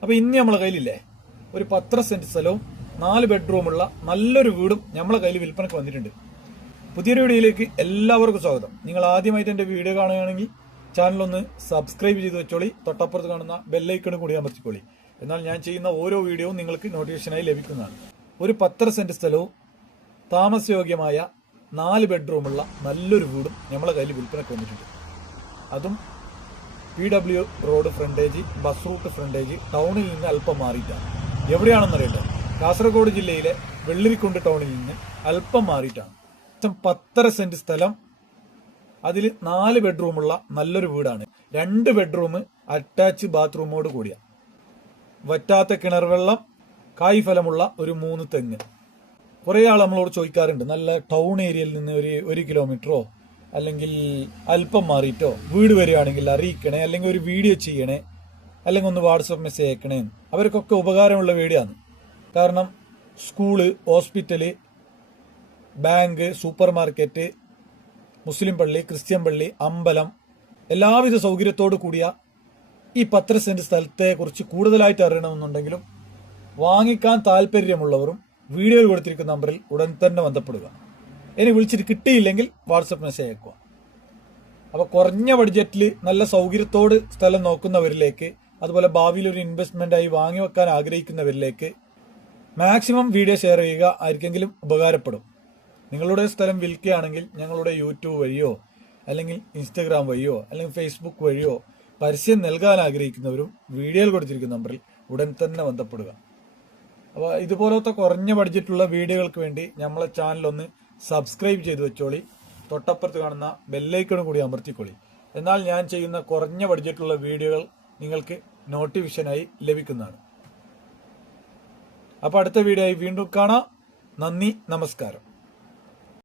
അപ്പൊ ഇന്ന് നമ്മളെ കയ്യിലില്ലേ? ഒരു പത്ര സെന്റ് സ്ഥലവും നാല് ബെഡ്റൂമുള്ള നല്ലൊരു വീടും നമ്മളെ കയ്യിൽ വിൽപ്പനക്ക് വന്നിട്ടുണ്ട്. പുതിയൊരു വീഡിയോയിലേക്ക് എല്ലാവർക്കും സ്വാഗതം. നിങ്ങൾ ആദ്യമായിട്ട് എന്റെ വീഡിയോ കാണുകയാണെങ്കിൽ ചാനൽ ഒന്ന് സബ്സ്ക്രൈബ് ചെയ്ത് വെച്ചോളി. തൊട്ടപ്പുറത്ത് കാണുന്ന ബെല്ലൈക്കണും കൂടി അമർത്തിക്കോളി. എന്നാൽ ഞാൻ ചെയ്യുന്ന ഓരോ വീഡിയോവും നിങ്ങൾക്ക് നോട്ടിഫിക്കേഷനായി ലഭിക്കുന്നതാണ്. ഒരു പത്ര സെന്റ് സ്ഥലവും താമസയോഗ്യമായ നാല് ബെഡ്റൂമുള്ള നല്ലൊരു വീടും നമ്മളെ കയ്യിൽ വിൽപ്പനക്ക് വന്നിട്ടുണ്ട്. അതും P W road frontage bus route frontage ടൗണിൽ നിന്ന് അല്പം മാറിയിട്ടാണ്. എവിടെയാണെന്നറിയട്ടെ? കാസർഗോഡ് ജില്ലയിലെ വെള്ളിരിക്കുണ്ട് ടൗണിൽ നിന്ന് അല്പം മാറിയിട്ടാണ്. പത്തര സെന്റ് സ്ഥലം. അതിൽ നാല് ബെഡ്റൂമുള്ള നല്ലൊരു വീടാണ്. രണ്ട് ബെഡ്റൂം അറ്റാച്ച് ബാത്റൂമോട് കൂടിയ. വറ്റാത്ത കിണർ വെള്ളം കായ് ഫലമുള്ള ഒരു മൂന്ന് തെങ്ങ്. കുറേ ആൾ നമ്മളോട് ചോദിക്കാറുണ്ട് നല്ല ടൗൺ ഏരിയയിൽ നിന്ന് ഒരു ഒരു കിലോമീറ്ററോ അല്ലെങ്കിൽ അല്പം മാറിയിട്ടോ വീട് വരികയാണെങ്കിൽ അറിയിക്കണേ അല്ലെങ്കിൽ ഒരു വീഡിയോ ചെയ്യണേ അല്ലെങ്കിൽ ഒന്ന് വാട്സപ്പ് മെസ്സേജ് അയക്കണേ. അവർക്കൊക്കെ ഉപകാരമുള്ള വീഡിയോ ആണ് കാരണം school hospital bank supermarket Muslim പള്ളി ക്രിസ്ത്യൻ പള്ളി അമ്പലം എല്ലാവിധ സൗകര്യത്തോടു കൂടിയ ഈ പത്ര സെന്റ് സ്ഥലത്തെ കുറിച്ച് കൂടുതലായിട്ട് അറിയണമെന്നുണ്ടെങ്കിലും വാങ്ങിക്കാൻ താല്പര്യമുള്ളവരും വീഡിയോയിൽ കൊടുത്തിരിക്കുന്ന നമ്പറിൽ ഉടൻ തന്നെ ബന്ധപ്പെടുക. ഇനി വിളിച്ചിട്ട് കിട്ടിയില്ലെങ്കിൽ വാട്സപ്പ് മെസ്സേജ് അയക്കുക. അപ്പോൾ കുറഞ്ഞ ബഡ്ജറ്റിൽ നല്ല സൗകര്യത്തോട് സ്ഥലം നോക്കുന്നവരിലേക്ക് അതുപോലെ ഭാവിയിൽ ഒരു ഇൻവെസ്റ്റ്മെന്റ് ആയി വാങ്ങി വെക്കാൻ ആഗ്രഹിക്കുന്നവരിലേക്ക് മാക്സിമം വീഡിയോ ഷെയർ ചെയ്യുക ആർക്കെങ്കിലും ഉപകാരപ്പെടും. നിങ്ങളുടെ സ്ഥലം വിൽക്കുകയാണെങ്കിൽ ഞങ്ങളുടെ യൂട്യൂബ് വഴിയോ അല്ലെങ്കിൽ ഇൻസ്റ്റഗ്രാം വഴിയോ അല്ലെങ്കിൽ ഫേസ്ബുക്ക് വഴിയോ പരസ്യം നൽകാൻ ആഗ്രഹിക്കുന്നവരും വീഡിയോയിൽ കൊടുത്തിരിക്കുന്ന നമ്പറിൽ ഉടൻ തന്നെ ബന്ധപ്പെടുക. അപ്പോൾ ഇതുപോലത്തെ കുറഞ്ഞ ബഡ്ജറ്റുള്ള വീഡിയോകൾക്ക് വേണ്ടി നമ്മളെ ചാനലൊന്ന് സബ്സ്ക്രൈബ് ചെയ്ത് വെച്ചോളി. തൊട്ടപ്പുറത്ത് കാണുന്ന ബെല്ലൈക്കണും കൂടി അമർത്തിക്കോളി. എന്നാൽ ഞാൻ ചെയ്യുന്ന കുറഞ്ഞ ബഡ്ജറ്റുള്ള വീഡിയോകൾ നിങ്ങൾക്ക് നോട്ടിഫിക്കേഷനായി ലഭിക്കുന്നതാണ്. അപ്പോൾ അടുത്ത വീഡിയോ ആയി വീണ്ടും കാണാം. നന്ദി നമസ്കാരം.